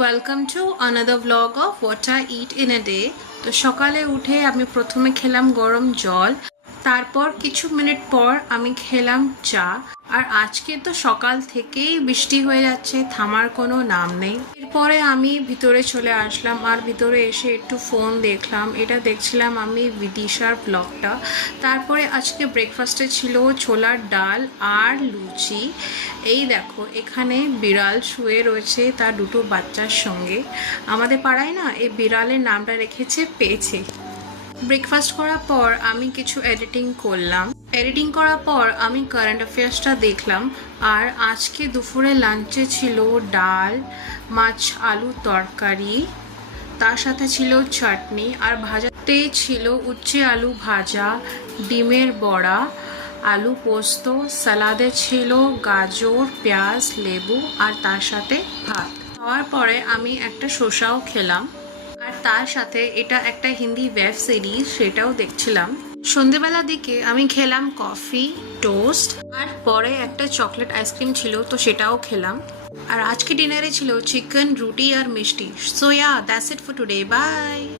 Welcome to another blog of what I it in a day. তো সকালে উঠে আমি প্রথমে খেলাম গরম জল, তারপর কিছু মিনিট পর আমি খেলাম চা। আর আজকে তো সকাল থেকেই বৃষ্টি হয়ে যাচ্ছে, থামার কোনো নাম নেই। এরপরে আমি ভিতরে চলে আসলাম, আর ভিতরে এসে একটু ফোন দেখলাম। এটা দেখছিলাম আমি বিদিশার ব্লগটা। তারপরে আজকে ব্রেকফাস্টে ছিল ছোলার ডাল আর লুচি। এই দেখো, এখানে বিড়াল শুয়ে রয়েছে তার দুটো বাচ্চার সঙ্গে। আমাদের পাড়ায় না এই বিড়ালের নামটা রেখেছে পেয়েছে। ব্রেকফাস্ট করার পর আমি কিছু এডিটিং করলাম। এডিটিং করার পর আমি কারেন্ট অ্যাফেয়ার্সটা দেখলাম। আর আজকে দুপুরে লাঞ্চে ছিল ডাল, মাছ আলু তরকারি, তার সাথে ছিল চাটনি, আর ভাজাতে ছিল উচ্ছে আলু ভাজা, ডিমের বড়া, আলু পোস্ত, সালাদে ছিল গাজর, পেঁয়াজ, লেবু, আর তার সাথে ভাত। খাওয়ার পরে আমি একটা শসাও খেলাম। আর তার সাথে এটা একটা হিন্দি ওয়েব সিরিজ, সেটাও দেখছিলাম। সন্ধেবেলার দিকে আমি খেলাম কফি, টোস্ট, আর পরে একটা চকলেট আইসক্রিম ছিল, তো সেটাও খেলাম। আর আজকে ডিনারে ছিল চিকেন, রুটি আর মিষ্টি। So yeah, that's it for today, by.